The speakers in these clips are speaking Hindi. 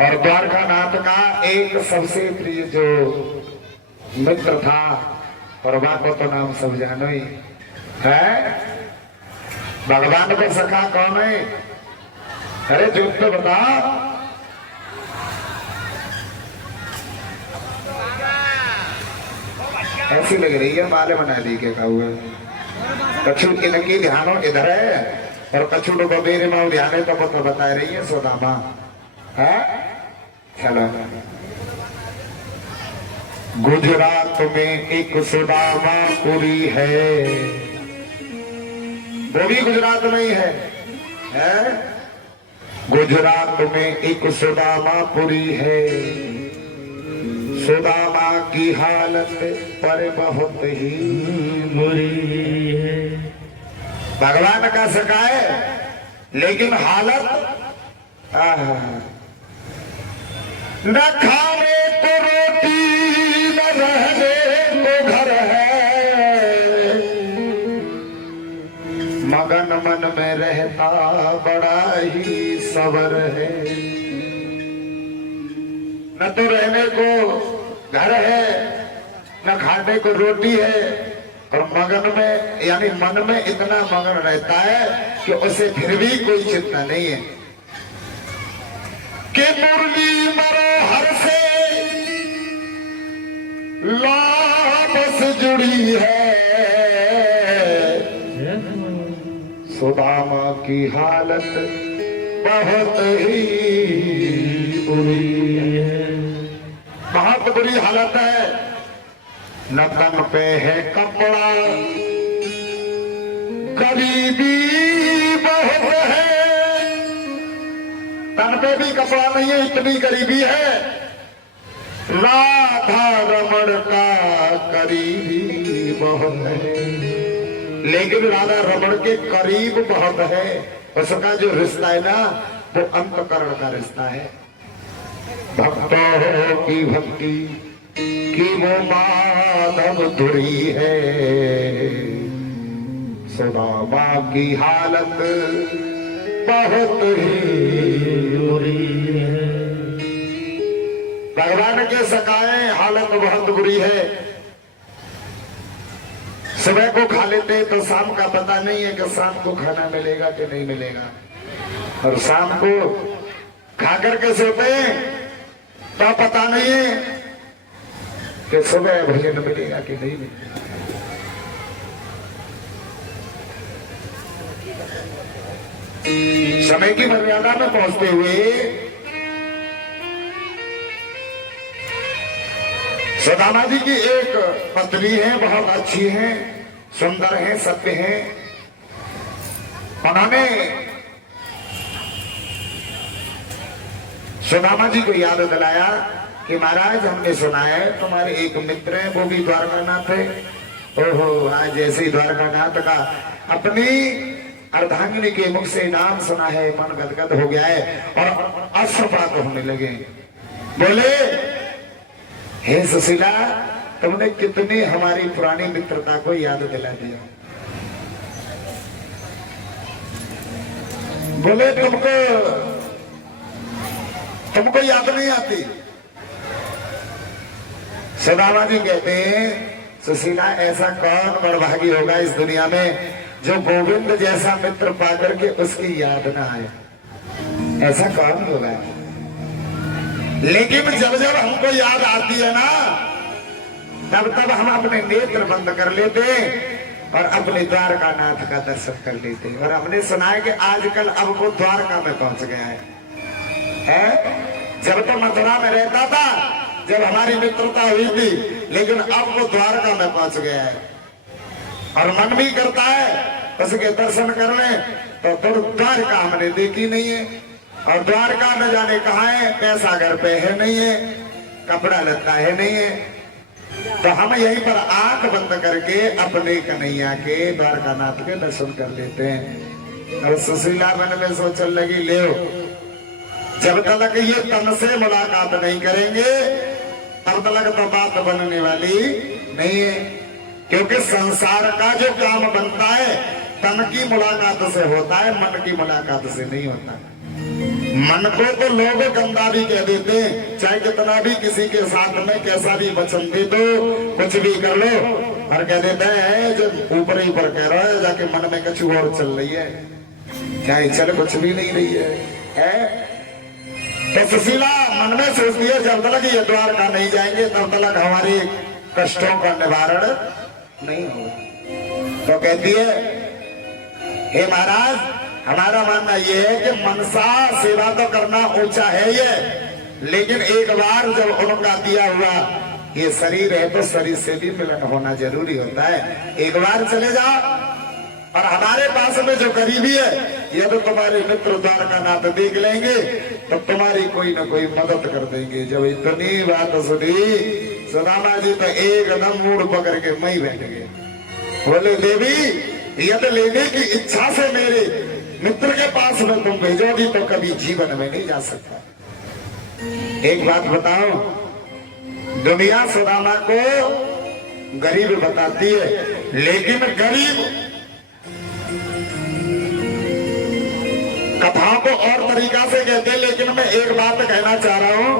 और द्वारकानाथ का एक सबसे प्रिय जो मित्र था, प्रभा को तो नाम सब जानो ही है। भगवान को सखा कौन है? अरे जो तो बता। ऐसी लग रही है माले बना दी के हुए कछु इनकी ध्यानो इधर है और कछु लोग मेरे माँ ध्यान है तो बता रही है सुदामा है। चलो गुजरात में एक सुदामा पुरी है, वो भी गुजरात में ही है? गुजरात में एक सुदामा पुरी है, सुदामा की हालत पर बहुत ही बुरी है। भगवान का सखा है लेकिन हालत न खाने को रोटी न रहने को घर है, मगन मन में रहता बड़ा ही सबर है। न तो रहने को घर है न खाने को रोटी है और मगन में यानी मन में इतना मगन रहता है कि उसे फिर भी कोई चिंता नहीं है कि मुरली मरोहर से लाभ से जुड़ी है, सुदामा की हालत बहुत ही बुरी है, बहुत बुरी हालत है। न तन पे है कपड़ा, गरीबी बहुत है, तन पे भी कपड़ा नहीं है इतनी गरीबी है। राधा रमण का करीबी बहुत है, लेकिन राधा रमण के करीब बहुत है। उसका जो रिश्ता है ना वो अंतकरण का रिश्ता है। भक्तों की भक्ति की वो माधव धुरी है, सुदामा की हालत बहुत ही बुरी है। भगवान के सखाए हालत बहुत बुरी है। सुबह को खा लेते तो शाम का पता नहीं है कि शाम को खाना मिलेगा कि नहीं मिलेगा, और शाम को खाकर के सोते तो पता नहीं है कि सुबह भोजन मिलेगा कि नहीं मिलेगा। समय की मर्यादा में पहुंचते हुए सुदामा जी की एक पत्नी है, बहुत अच्छी है, सुंदर है, सत्य है। उन्होंने सुदामा जी को याद दिलाया कि महाराज हमने सुना है तुम्हारे एक मित्र है वो भी द्वारकानाथ है। ओहो, आज जैसे ही द्वारकानाथ का अपनी अर्धांगिनी के मुख से नाम सुना है मन गदगद हो गया है और अश्रुपात होने लगे। बोले हे सुशीला, तुमने कितनी हमारी पुरानी मित्रता को याद दिला दिया। बोले तुमको याद नहीं आती। सुदामा जी कहते हैं सुशीला, ऐसा कौन बड़भागी होगा इस दुनिया में जो गोविंद जैसा मित्र पाकर के उसकी याद ना आए, ऐसा कौन होगा। लेकिन जब जब हमको याद आती है ना तब हम अपने नेत्र बंद कर लेते और अपने द्वारकानाथ का दर्शन कर लेते। और हमने सुना है कि आजकल अब वो द्वारका में पहुंच गया है? जब तो मथुरा में रहता था जब हमारी मित्रता हुई थी, लेकिन अब वो द्वारका में पहुंच गया है और मन भी करता है उसके दर्शन कर ले। तो द्वारका हमने देखी नहीं है और द्वारका न जाने कहाँ है, पैसा घर पे है नहीं है, कपड़ा लत्ता है नहीं है, तो हम यहीं पर आंख बंद करके अपने कन्हैया के द्वारकानाथ के दर्शन कर लेते हैं। और सुशीला मन में सोचने लगी, ले जब तक ये तन से मुलाकात नहीं करेंगे तब तक तो बात बनने वाली नहीं है, क्योंकि संसार का जो काम बनता है तन की मुलाकात से होता है, मन की मुलाकात से नहीं होता। मन को तो लोग गंदा भी कह देते हैं, चाहे कितना भी किसी के साथ में कैसा भी वचन दे दो, कुछ भी कर लो, और कह देते हैं जब ऊपर ही ऊपर कह रहा है, जाके मन में कुछ और चल रही है, चाहे चल कुछ भी नहीं रही है? तो सुशीला मन में सोचती है जब तक ये द्वारका नहीं जाएंगे तब तक हमारे कष्टों का निवारण नहीं होगा। तो कहती है, हे महाराज, हमारा मानना यह है कि मनसा सेवा तो करना ऊंचा है ये, लेकिन एक बार जब उनका दिया हुआ ये शरीर है तो शरीर से भी मिलन होना जरूरी होता है। एक बार चले जाओ, और हमारे पास में जो करीबी है, ये तो तुम्हारे मित्र द्वारका नाथ देख लेंगे तो तुम्हारी कोई ना कोई मदद कर देंगे। जब इतनी बात सुनी सुदामा जी तो एकदम मूड पकड़ के मई बैठ गए। बोले, देवी, यदि लेने की इच्छा से मेरे मित्र के पास में तुम भेजोगी तो कभी जीवन में नहीं जा सकता। एक बात बताओ, दुनिया सुदामा को गरीब बताती है, लेकिन गरीब कथाओं को और तरीका से कहते हैं, लेकिन मैं एक बात कहना चाह रहा हूं,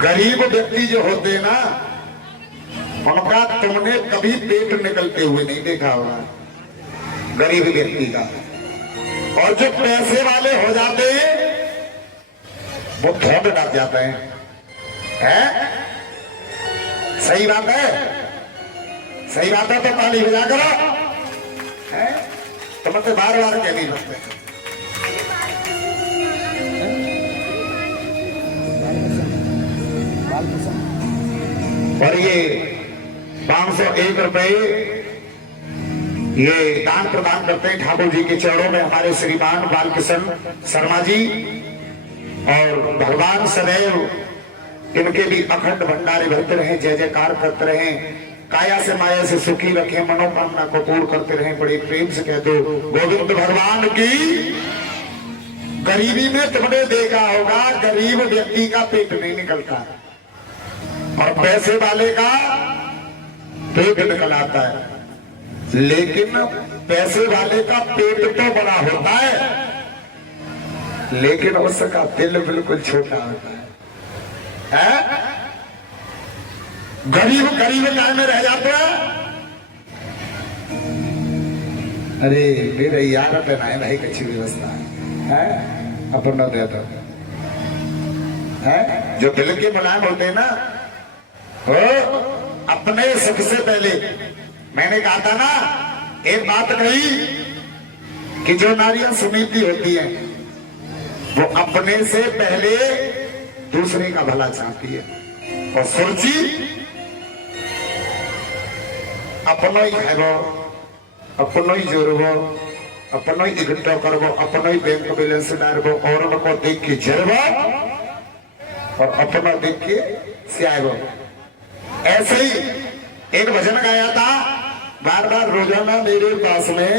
गरीब व्यक्ति जो होते हैं ना, उनका तुमने कभी पेट निकलते हुए नहीं देखा होगा, गरीब व्यक्ति का। और जो पैसे वाले हो जाते हैं वो थोड़ डाल जाते हैं। सही बात है, सही बात है, तो ताली बजा करो है? तो मतलब बार बार कह नहीं सकते। और ये 501 रुपए ये दान प्रदान करते हैं ठाकुर जी के चरणों में हमारे श्रीमान बालकिशन शर्मा जी, और भगवान सदैव इनके भी अखंड भंडारे भरते रहे, जय जयकार करते रहे, काया से माया से सुखी रखे, मनोकामना को पूर्ण करते रहे। बड़े प्रेम से कह दो गोविंद भगवान की। गरीबी में तुमने देखा होगा, गरीब व्यक्ति का पेट नहीं निकलता और पैसे वाले का पेट निकल आता है, लेकिन पैसे वाले का पेट तो बड़ा होता है, लेकिन उसका दिल बिल्कुल छोटा होता है। गरीब गरीब काय में रह जाते हैं। अरे मेरे यार पहनाए भाई अच्छी व्यवस्था है, अपन देता है। जो दिल के मुलायम होते हैं ना, वो अपने सुख से पहले, मैंने कहा था ना, एक बात कही कि जो नारियां सुनीति होती हैं वो अपने से पहले दूसरे का भला चाहती है, और सुरजी अपनो ही खाबो, अपनो ही जोड़बो, अपनो ही इकट्ठा करबो, अपनो ही बैंक बैलेंस डालबो, और उनको देख के जरबो और अपना देख के सियाबो। ऐसे ही एक भजन गाया था, बार बार रोजाना मेरे पास में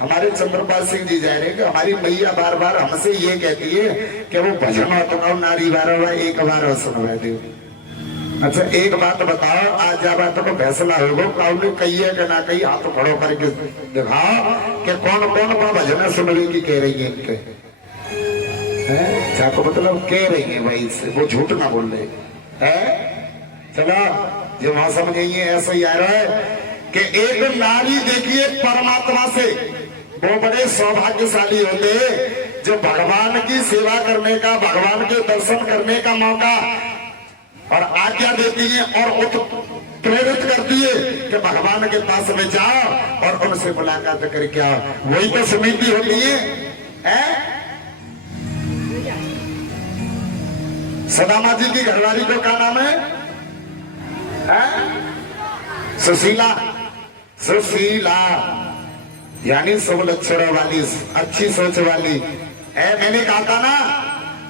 हमारे चंद्रपाल सिंह जी जा रहे, कि हमारी मैया बार बार हमसे ये कहती है कि वो भजन तो नारी बार एक बार सुनवा दे। अच्छा एक बात बताओ, आज जब तो फैसला होगा, काउने कही है कि ना कही, हाथ खड़ो करके दिखाओ कि कौन कौन का भजन सुनने की कह रही है इनके, चाको मतलब कह रही है भाई, वो झूठ ना बोल रहे है। चलो जो वहां समझिए, ऐसा ही आ रहा है कि एक नारी देखिए परमात्मा से वो बड़े सौभाग्यशाली होते हैं जो भगवान की सेवा करने का, भगवान के दर्शन करने का मौका और आज्ञा देती है और प्रेरित करती है कि भगवान के पास में जाओ और उनसे मुलाकात करके आओ। वही तो समिति होती है? सदामा जी की घरवाली को क्या नाम है? सुशीला। सुशीला यानी सब लक्षणों वाली, अच्छी सोच वाली है। मैंने कहा था ना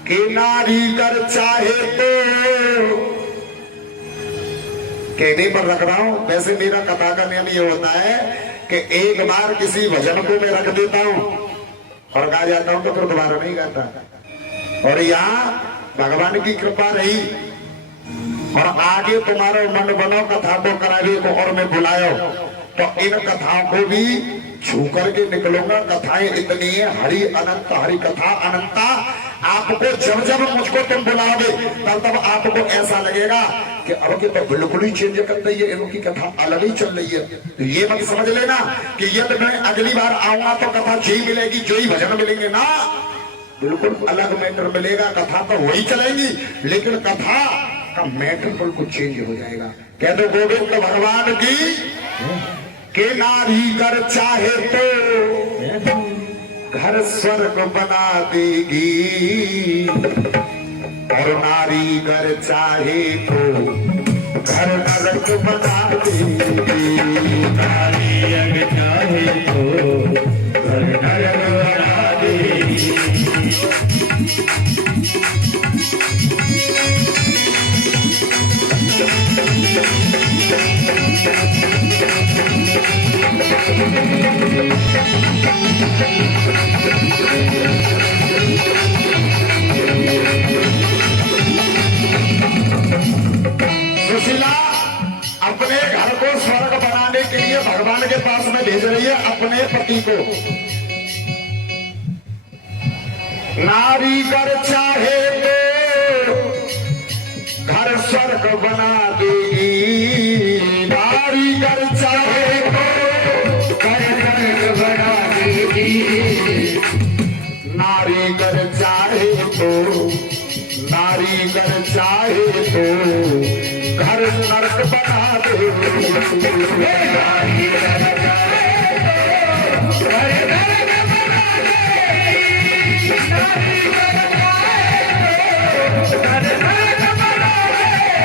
कि नारी कर चाहे तो, कहने पर रख रहा हूं। वैसे मेरा कथा का नियम ये होता है कि एक बार किसी भजन को मैं रख देता हूं और गा जाता हूं तो फिर दोबारा नहीं गाता। और यहाँ भगवान की कृपा रही और आगे तुम्हारा मन बनो कथा को करावे को और मैं बुलायो, तो इन कथाओं को भी छू करके निकलूंगा। कथाएं इतनी है, हरि अनंत, हरि कथा अनंता। आपको जब जब मुझको तुम बुलाओगे तब तब आपको ऐसा लगेगा कि अब के तो बिल्कुल ही चेंज कर रही है, इनकी कथा अलग ही चल रही है। तो ये मत समझ लेना कि ये तो मैं अगली बार आऊंगा तो कथा जो ही मिलेगी, जो ही भजन मिलेंगे ना, बिल्कुल अलग मैटर मिलेगा। कथा तो वही चलेगी लेकिन कथा का मैटर बिल्कुल चेंज हो जाएगा। कह दो गोविंद भगवान की के नारी कर चाहे तो घर स्वर्ग बना देगी, और नारी कर चाहे तो घर नरक बना देगी। नारी अगर चाहे तो घर नरक बना देगी। सुशीला अपने घर को स्वर्ग बनाने के लिए भगवान के पास में भेज रही है अपने पति को। नारी कर चाहे तो घर स्वर्ग बना देगी, नारी कर चाहे तो घर स्वर्ग बना देगी। नारी कर चाहे तो, नारी कर चाहे तो घर नरक बना देगी। नारी कर चाहे तो घर नरक बना देगी। नारी कर चाहे तो घर नरक बना देगी।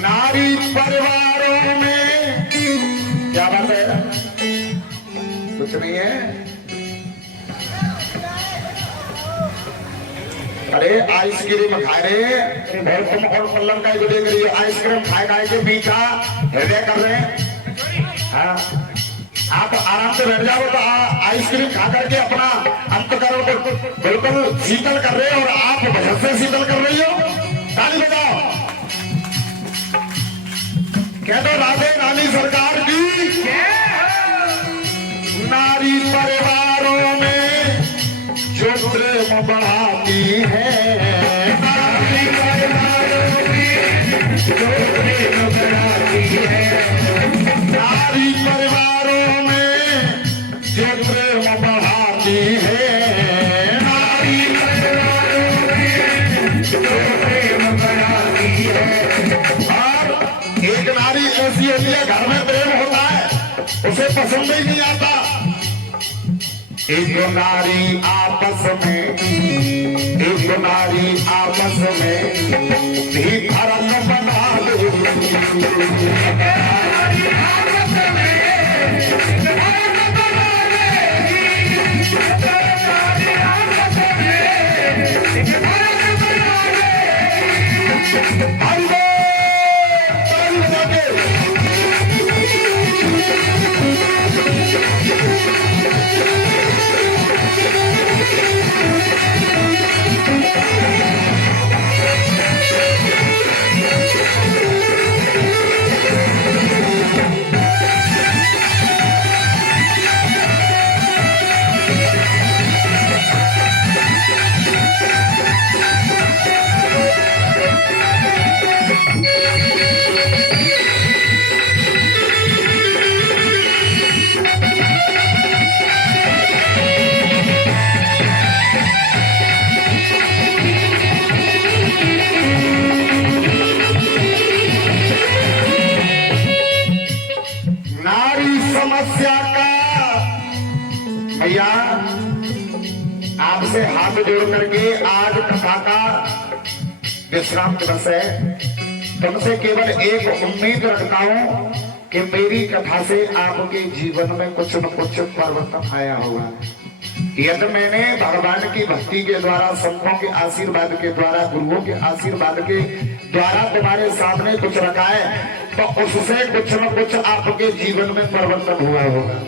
नारी परिवारों में क्या बात है? कुछ नहीं है। अरे आइसक्रीम खा रहे और तुम और पल्लम का देख रही हो, आइसक्रीम खाए खाए के मीठा हृदय कर रहे हैं। हाँ, आप आराम से बैठ जाओ तो आइसक्रीम खा करके अपना अंतकरण को बिल्कुल शीतल कर रहे हो और आप भजन से शीतल कर रही हो। ताली बजाओ, कह दो राधे रानी सरकार की। नारी परिवारों में जो प्रेम बढ़ाती है, नारी परिवारों में जो प्रेम बढ़ाती है, नारी परिवारों में जो प्रेम बढ़ाती है, नारी परिवारों में जो प्रेम बढ़ाती है। और एक नारी ऐसी होती है घर में प्रेम होता है उसे पसंद ही नहीं आता। एक नारी आपस में, एक नारी आपस में भी धर्म बना दे। विश्राम दिवस है, तुमसे केवल एक उम्मीद रखता हूं कि मेरी कथा से आपके जीवन में कुछ न कुछ परिवर्तन आया होगा। यदि मैंने भगवान की भक्ति के द्वारा, संतों के आशीर्वाद के द्वारा, गुरुओं के आशीर्वाद के द्वारा तुम्हारे सामने कुछ रखा है, तो उससे कुछ न कुछ आपके जीवन में परिवर्तन हुआ होगा।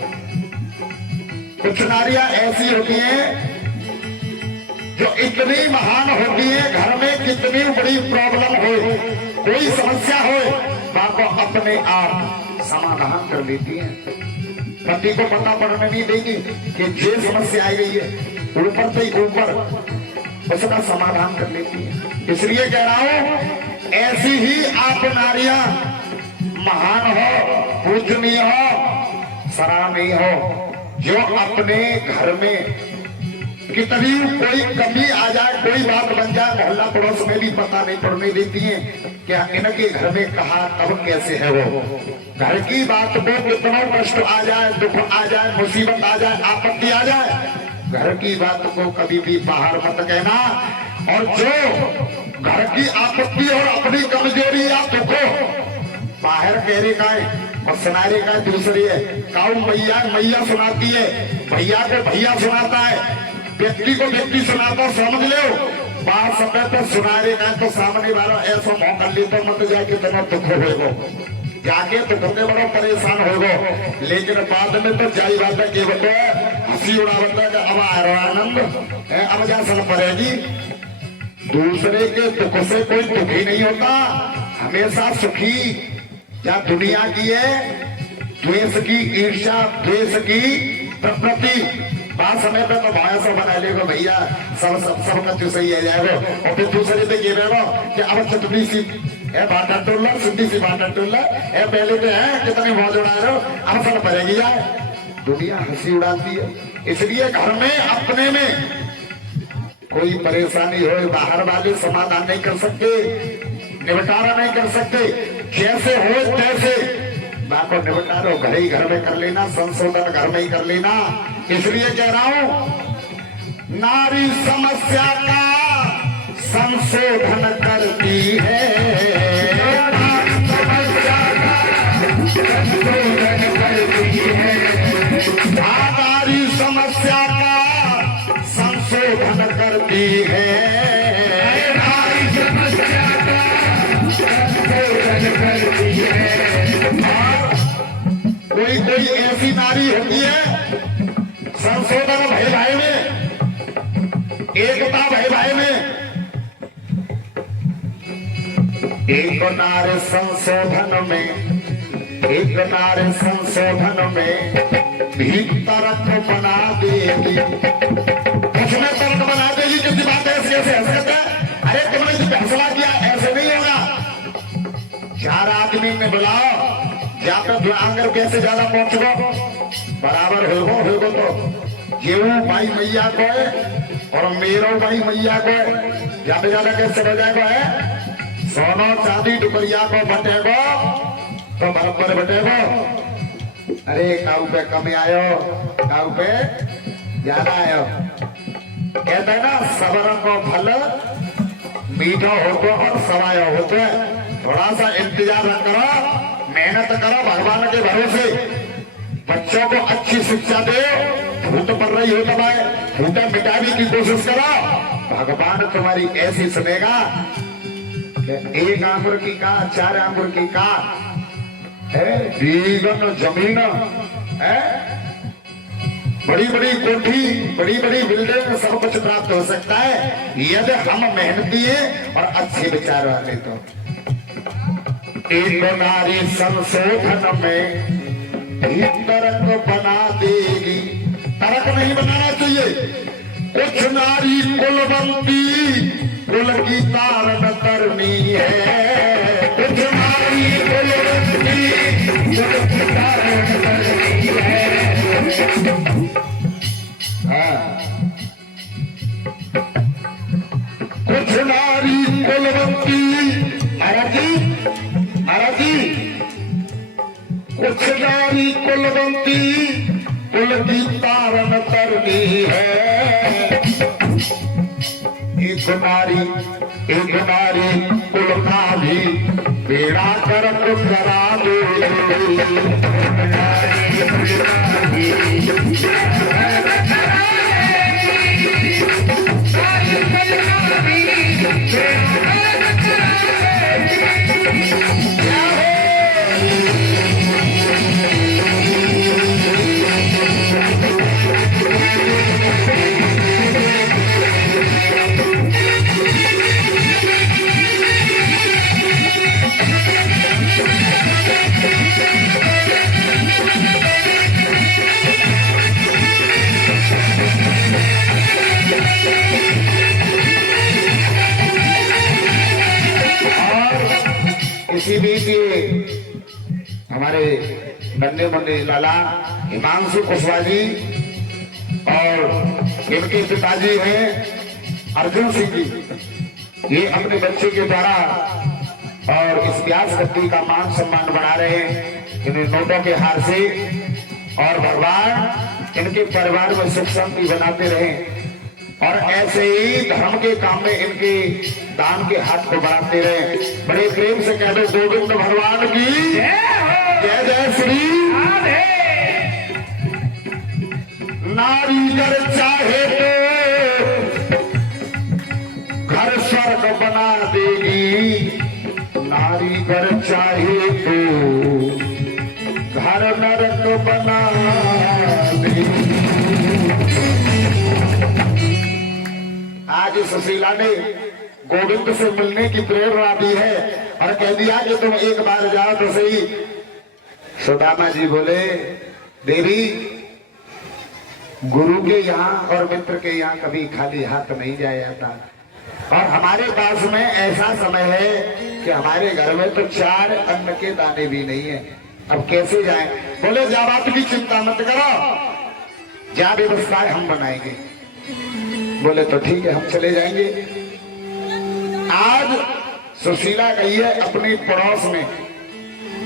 कुछ नारियां ऐसी होती हैं जो इतनी महान होती है, घर में कितनी बड़ी प्रॉब्लम हो, कोई समस्या हो, बाबा अपने आप समाधान कर लेती है। पति को पता पड़ने नहीं देगी कि ये समस्या आई गई है, ऊपर से ऊपर उसका समाधान कर लेती है। इसलिए कह रहा हूं, ऐसी ही आप नारियां महान हो, पूजनीय हो, सराहनीय हो, जो अपने घर में कितनी कोई कमी आ जाए, कोई बात बन जाए, मोहल्ला पड़ोस में भी पता नहीं पड़ने देती है क्या इनके घर में कहा कब कैसे है वो। घर की बात को कितना कष्ट आ जाए, दुख आ जाए, मुसीबत आ जाए, आपत्ति आ जाए, घर की बात को कभी भी बाहर मत कहना। और जो घर की आपत्ति और अपनी कमजोरी या दुख बाहर कह रही का और सुनारे का दूसरी है। काऊ मैया मैया सुनाती है, भैया को भैया सुनाता है, व्यक्ति को व्यक्ति सुनाता, समझ लो बात समय तो सुनारे का तो सामने वाला ऐसा मौका लेता मत जाए कितना दुख होगा, जाके तो दुखे बड़ो परेशान होगा, लेकिन बाद में तो जाई बात है कि हंसी उड़ावत है अब आनंद अब जा सन पड़ेगी। दूसरे के दुख से कोई दुखी नहीं होता, हमेशा सुखी। क्या दुनिया की है द्वेष की, ईर्ष्या द्वेष की प्रकृति। बात समय पे तो भाया सब बना लेगा भैया, सब का सही है जाएगा, और फिर दूसरे पे ये रहेगा कि अब चटनी सी है बाटा टोला, सिद्धि सी बाटा टोला है, पहले तो है कितनी मौज उड़ा रहे हो, अब सब पड़ेगी जाए। दुनिया हंसी उड़ाती है। इसलिए घर में अपने में कोई परेशानी हो, बाहर वाले समाधान नहीं कर सकते, निपटारा नहीं कर सकते, जैसे हो तैसे बात को निपटारो घर में कर लेना, संशोधन घर में ही कर लेना। इसलिए कह रहा हूं, नारी समस्या का संशोधन करती है, समस्या का संशोधन करती है, नारी समस्या का संशोधन करती है, नारी समस्या का संशोधन करती है। कोई कोई ऐसी नारी होती है संशोधन भाई भाई में, एकता भाई भाई में, एक नारी संशोधन में, एक नारी संशोधन में भी तर्क बना देगी, उसमें तर्क बना देगी। किसी बात ऐसी ऐसे हंसते हैं, अरे तुमने जो फैसला किया ऐसे नहीं होगा, 4 आदमी में बुलाओ, जाकर आंगर कैसे ज्यादा पहुंच गो बराबर होगो तो जेऊ भाई मैया को है और मेरो भाई मैया को है, ज्यादा ज्यादा कैसे हो जाएगा है, सोनो चांदी डुबरिया को बटेगो तो बराबर बटेगो। अरे काऊ पे कम आयो, काऊ पे ज्यादा आयो, कहते हैं ना सबर को फल मीठा होतो और सवाया होतो है। थोड़ा सा इंतजार करो, मेहनत करो भगवान के भरोसे, बच्चों को अच्छी शिक्षा दो, फूट पड़ रही हो दबाए, फूटा मिटाने की कोशिश करो, भगवान तुम्हारी ऐसी सुनेगा कि 1 आंगुर की का 4 आंगुर की का है, बीगन जमीन है, बड़ी बड़ी कोठी, बड़ी बड़ी बिल्डिंग, सब कुछ प्राप्त हो सकता है यदि हम मेहनती हैं और अच्छे विचार वाले। तो एक नारी संशोधन में तर्क बना देगी, तर्क नहीं बनाना चाहिए। कुछ नारी कुलवंती कुल की तारण करनी है, कुछ नारी कुलवंती कुल की तारण करनी है। कुछ नारी कुलवंती, महाराज जी, कुछ नारी कुलवंती कुल की तारण करनी है। एक नारी एक नारी कुल का भी बेड़ा करक करा दे। इसी बीच हमारे नन्हे मुन्ने लाला हिमांशु कुशवाहा जी और इनके पिताजी हैं अर्जुन सिंह जी, ये अपने बच्चे के द्वारा और इस व्यास व्यक्ति का मान सम्मान बढ़ा रहे हैं इन्हें नोटों के हार से। और भगवान इनके परिवार में सुख शांति बनाते रहे और ऐसे ही धर्म के काम में इनके दान के हाथ को बढ़ाते रहे। बड़े प्रेम से कह दो गोविंद भगवान की जय जय श्री नारी कर चाहे तो घर स्वर्ग बना देगी, नारी कर चाहे तो घर नरक बना देगी। आज सुशीला ने गोविंद से मिलने की प्रेरणा दी है और कह दिया कि तुम एक बार जाओ तो सही। सुदामा जी बोले देवी गुरु के यहाँ और मित्र के यहाँ कभी खाली हाथ नहीं जाया जाता और हमारे पास में ऐसा समय है कि हमारे घर में तो 4 अन्न के दाने भी नहीं है, अब कैसे जाएं? बोले जा बात की चिंता मत करो, जा व्यवस्थाएं हम बनाएंगे। बोले तो ठीक है हम चले जाएंगे। आज सुशीला गई है अपनी पड़ोस में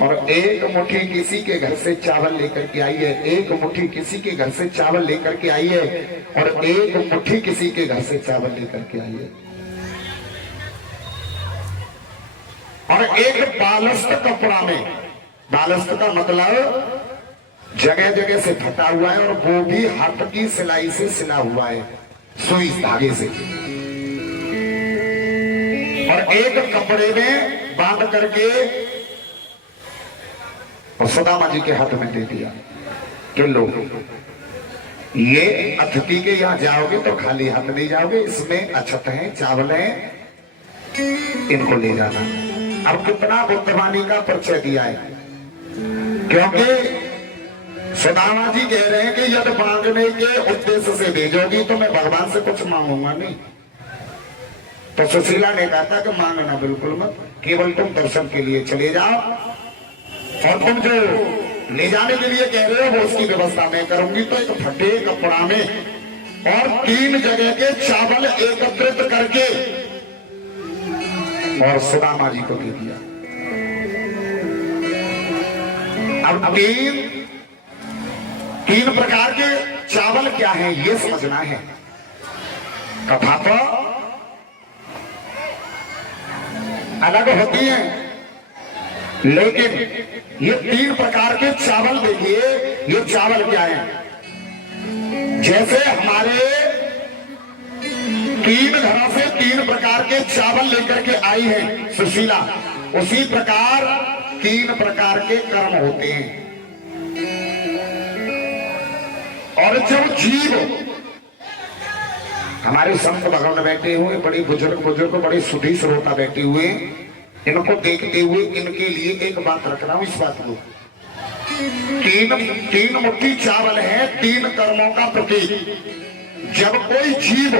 और एक मुट्ठी किसी के घर से चावल लेकर के आई है, एक मुट्ठी किसी के घर से चावल लेकर के आई है और एक मुट्ठी किसी के घर से चावल लेकर के आई है और एक बालस्त कपड़ा में, बालस्त का मतलब जगह जगह से फटा हुआ है और वो भी हाथ की सिलाई से सिला हुआ है, सुई धागे से, और एक कपड़े में बांध करके और सुदामा जी के हाथ में दे दिया कि लो ये अतिथि के यहाँ जाओगे तो खाली हाथ नहीं जाओगे, इसमें अछत है, चावल है, इनको ले जाना। अब कितना बुद्धवाणी का परिचय दिया है, क्योंकि सुदामा जी कह रहे हैं कि यदि मांगने के उद्देश्य से भेजोगी तो मैं भगवान से कुछ मांगूंगा नहीं। तो सुशीला ने कहा था कि मांगना बिल्कुल मत, केवल तुम दर्शन के लिए चले जाओ और तुम जो ले जाने के लिए कह रहे हो वो उसकी व्यवस्था मैं करूंगी। तो एक फटे कपड़ा में और 3 जगह के चावल एकत्रित करके और सुदामा जी को दे दिया। अब 3 प्रकार के चावल क्या हैं ये समझना है। कथा तो अलग होती हैं, लेकिन ये 3 प्रकार के चावल देखिए, ये चावल क्या है? जैसे हमारे 3 घरों से 3 प्रकार के चावल लेकर के आई है सुशीला, उसी प्रकार 3 प्रकार के कर्म होते हैं। और जब जीव हमारे संत भगवान बैठे हुए, बड़ी बुजुर्ग बड़े सुधी श्रोता बैठे हुए, इनको देखते हुए इनके लिए एक बात रख रहा हूं, इस बात को 3 मुट्ठी चावल है 3 कर्मों का प्रतीक। जब कोई जीव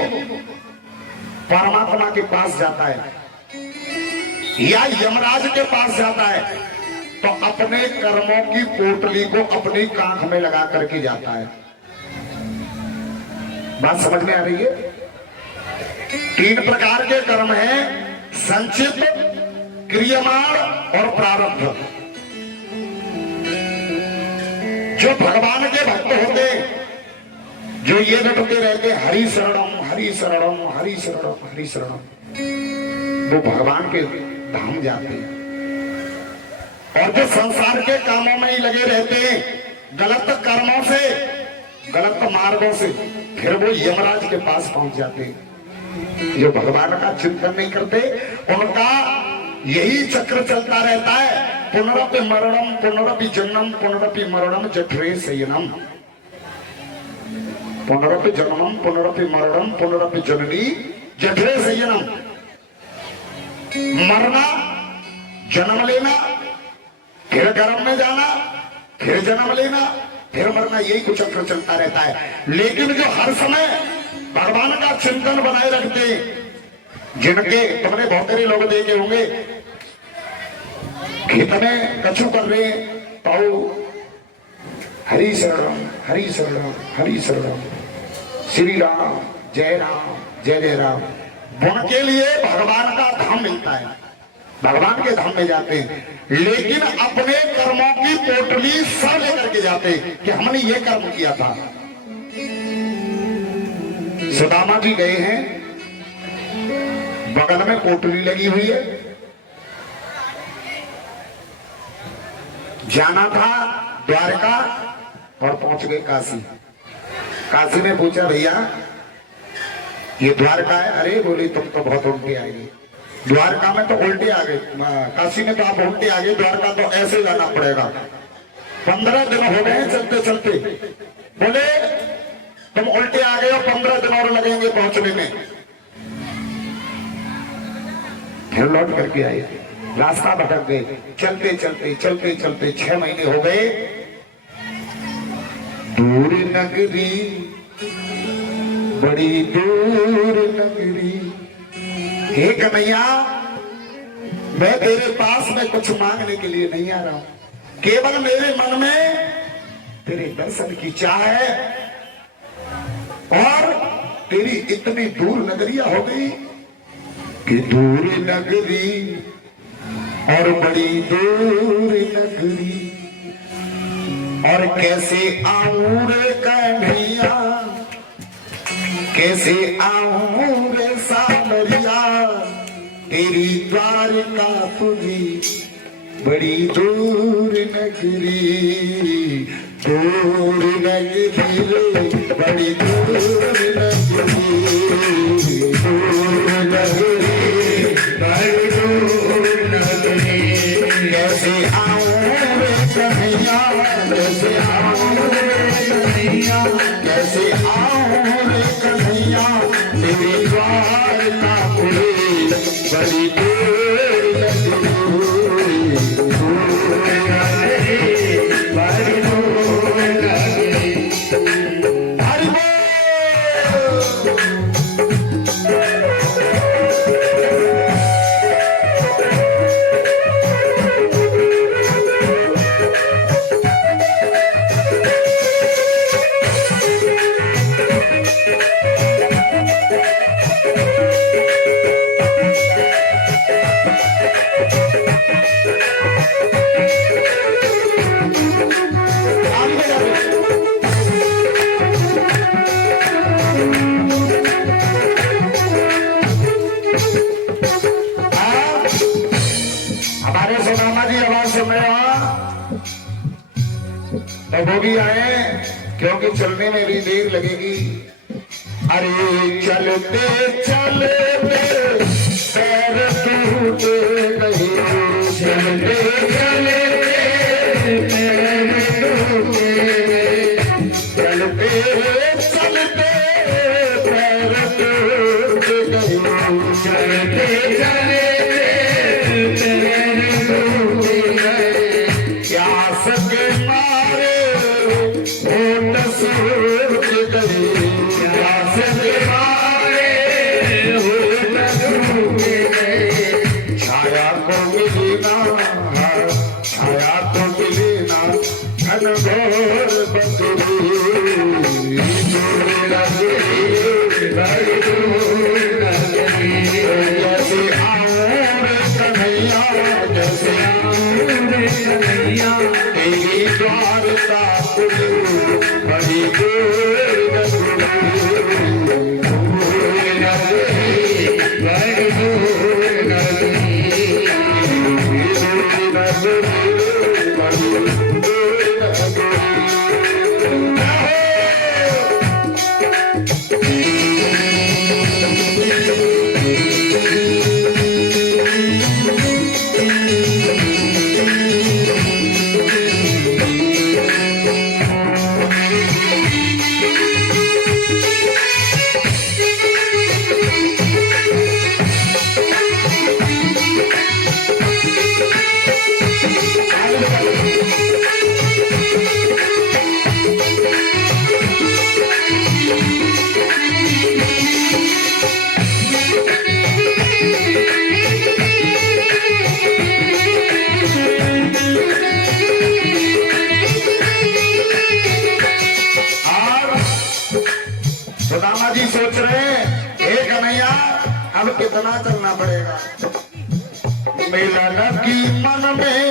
परमात्मा के पास जाता है या यमराज के पास जाता है तो अपने कर्मों की पोटली को अपनी कांख में लगा करके जाता है। बात समझ में आ रही है? 3 प्रकार के कर्म हैं, संचित, क्रियमाण और प्रारब्ध। जो भगवान के भक्त होते, जो ये डटते रहते हरि शरणम हरि शरणम हरि शरणम हरि शरणम। वो भगवान के धाम जाते हैं। और जो संसार के कामों में ही लगे रहते हैं, गलत कर्मों से, गलत मार्गों से, फिर वो यमराज के पास पहुंच जाते हैं। जो भगवान का चिंतन नहीं करते, उनका यही चक्र चलता रहता है। पुनरपि मरणम पुनरपि जन्मम पुनरपि मरणम जठरे शयनम। पुनरपि जन्मम पुनरपि मरणम पुनरपि जननी जठरे शयनम। मरना, जन्म लेना, फिर गर्भ में जाना, फिर जन्म लेना, फिर मरना, यही कुछ चक्र चलता रहता है। लेकिन जो हर समय भगवान का चिंतन बनाए रखते, जिनके तुमने बहुत सारे लोग देखे होंगे, खेत में कछु कर रहे तो हरि शरणम हरि शरणम हरि शरणम, श्री राम जय जय राम। उनके लिए भगवान का धाम मिलता है, भगवान के धाम में जाते हैं। लेकिन अपने कर्मों की पोटली सर लेकर के जाते कि हमने ये कर्म किया था। सुदामा जी गए हैं, बगल में पोटली लगी हुई है, जाना था द्वारका और पहुंच गए काशी। काशी ने पूछा भैया ये द्वारका है? अरे बोले तुम तो बहुत उल्टे आएंगे। द्वारका में तो उल्टे आ गए, काशी में तो आप उल्टे आ गए, द्वारका तो ऐसे जाना पड़ेगा। 15 दिन हो गए चलते चलते। बोले तुम उल्टे आ गए हो, 15 दिन और लगेंगे पहुंचने में। फिर लौट करके आए, रास्ता भटक गए, चलते चलते चलते चलते 6 महीने हो गए। दूर नगरी, बड़ी दूर नगरी, हे कन्हैया मैं तेरे पास में कुछ मांगने के लिए नहीं आ रहा हूं, केवल मेरे मन में तेरे दर्शन की चाह है। और तेरी इतनी दूर नगरिया हो गई कि दूर नगरी और बड़ी दूर नगरी, और कैसे आऊं रे कन्हैया, कैसे आऊं रे सामरिया, तेरी द्वारकापुरी बड़ी दूर नगरी, दूर नगरी बड़ी दूर नगरी, दूर नगरी बड़ी दूर नगरी, कैसे आऊं रे कन्हैया, कैसे आऊं रे कन्हैया, कैसे आऊं रे कन्हैया, तेरी द्वारकापुरी बड़ी दूर नगरी, दूर नगरी बड़ी दूर नगरी। हरि बोल। हमारे सुदामा जी आवाज सुन रहे हो तो वो भी आए, क्योंकि चलने में भी देर लगेगी। अरे चलते चलते पैर टूट गए, चलते चलते पैर टूट गए, चलते चलते पैर टूट गए, चलते चलते प्यास के मारे होठ सूख गए, प्यास के मारे होठ सूख गए, छाया को मिली ना, छाया को मिली ना, घनघोर बदली, दूर नगरी बड़ी दूर नगरी, कैसे आऊं रे कन्हैया, इतना चलना पड़ेगा। मिलन की मन में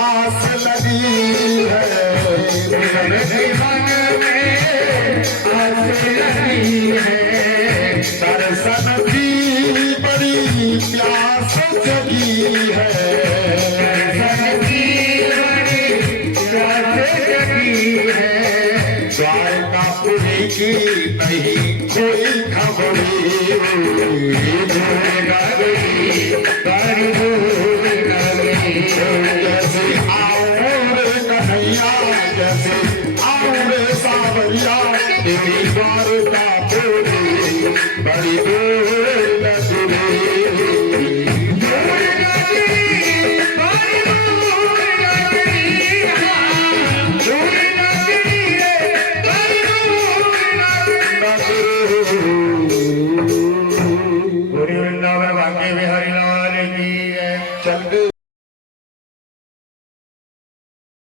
आस लगी है, मिलन की मन में आस लगी है, दर्शन की बड़ी प्यास जगी है, दर्शन की बड़ी प्यास जगी है, द्वारकापुरी की नहीं कोई खबरी, जैसे आओ रे कन्हैया, जैसे आओ रे सावरिया, तेरी द्वारकापुरी बड़ी दूर नगरी। वृंदावन भाग्य विहारी